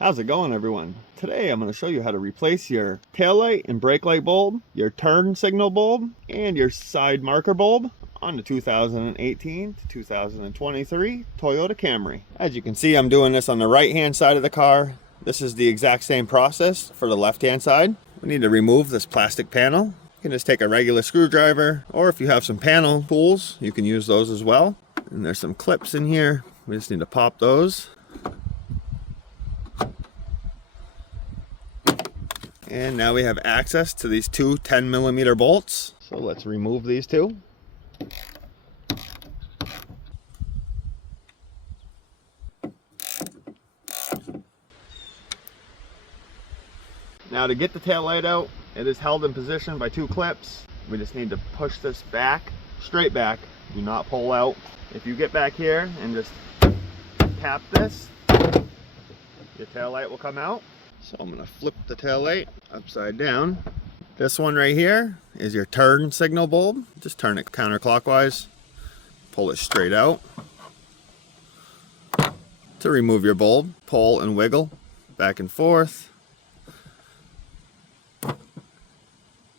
How's it going, everyone? Today I'm going to show you how to replace your taillight and brake light bulb, your turn signal bulb, and your side marker bulb on the 2018 to 2023 Toyota Camry. As you can see, I'm doing this on the right hand side of the car. This is the exact same process for the left hand side. We need to remove this plastic panel. You can just take a regular screwdriver, or if you have some panel tools, you can use those as well. And there's some clips in here. We just need to pop those. And now we have access to these two 10mm bolts. So let's remove these two. Now to get the tail light out, it is held in position by two clips. We just need to push this back, straight back. Do not pull out. If you get back here and just tap this, your tail light will come out. So I'm going to flip the tail light upside down. This one right here is your turn signal bulb. Just turn it counterclockwise. Pull it straight out. To remove your bulb, pull and wiggle back and forth.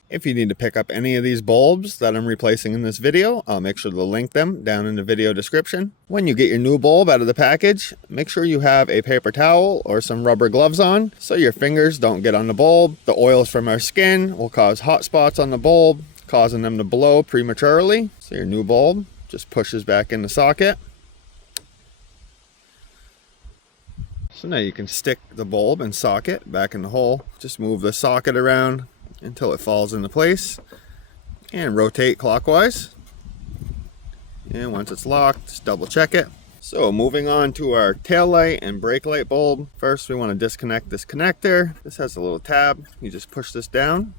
If you need to pick up any of these bulbs that I'm replacing in this video, I'll make sure to link them down in the video description. When you get your new bulb out of the package, make sure you have a paper towel or some rubber gloves on so your fingers don't get on the bulb. The oils from our skin will cause hot spots on the bulb, causing them to blow prematurely. So your new bulb just pushes back in the socket. So now you can stick the bulb and socket back in the hole. Just move the socket around until it falls into place and rotate clockwise. And once it's locked, just double check it. So moving on to our tail light and brake light bulb. First, we want to disconnect this connector. This has a little tab. You just push this down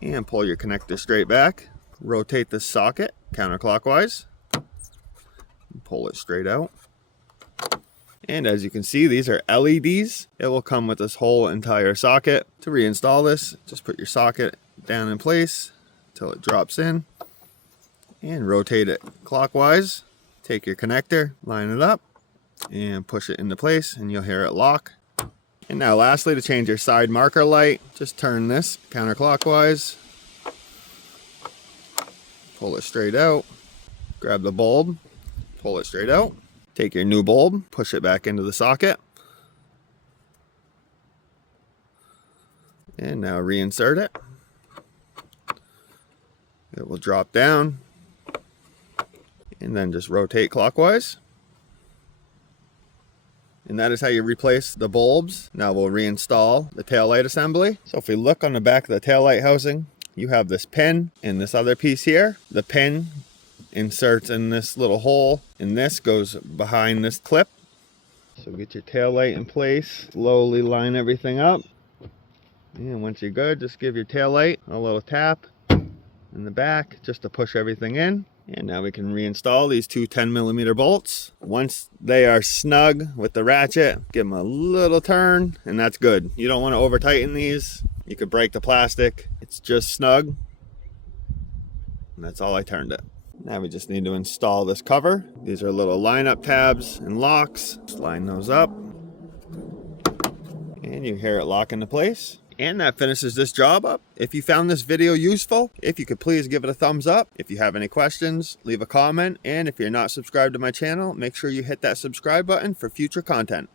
and pull your connector straight back. Rotate this socket counterclockwise and pull it straight out. And as you can see, these are LEDs. It will come with this whole entire socket. To reinstall this, just put your socket down in place until it drops in and rotate it clockwise. Take your connector, line it up, and push it into place, and you'll hear it lock. And now lastly, to change your side marker light, just turn this counterclockwise, pull it straight out, grab the bulb, pull it straight out. Take your new bulb, push it back into the socket. And now reinsert it. It will drop down. And then just rotate clockwise. And that is how you replace the bulbs. Now we'll reinstall the taillight assembly. So if we look on the back of the taillight housing, you have this pin and this other piece here. The pin inserts in this little hole, and this goes behind this clip. So get your tail light in place, slowly line everything up, and once you're good, just give your tail light a little tap in the back just to push everything in. And now we can reinstall these two 10mm bolts. Once they are snug with the ratchet, give them a little turn, and that's good. You don't want to over tighten these. You could break the plastic. It's just snug, and that's all I turned it. Now we just need to install this cover. These are little lineup tabs and locks. Just line those up. And you hear it lock into place. And that finishes this job up. If you found this video useful, if you could please give it a thumbs up. If you have any questions, leave a comment. And if you're not subscribed to my channel, make sure you hit that subscribe button for future content.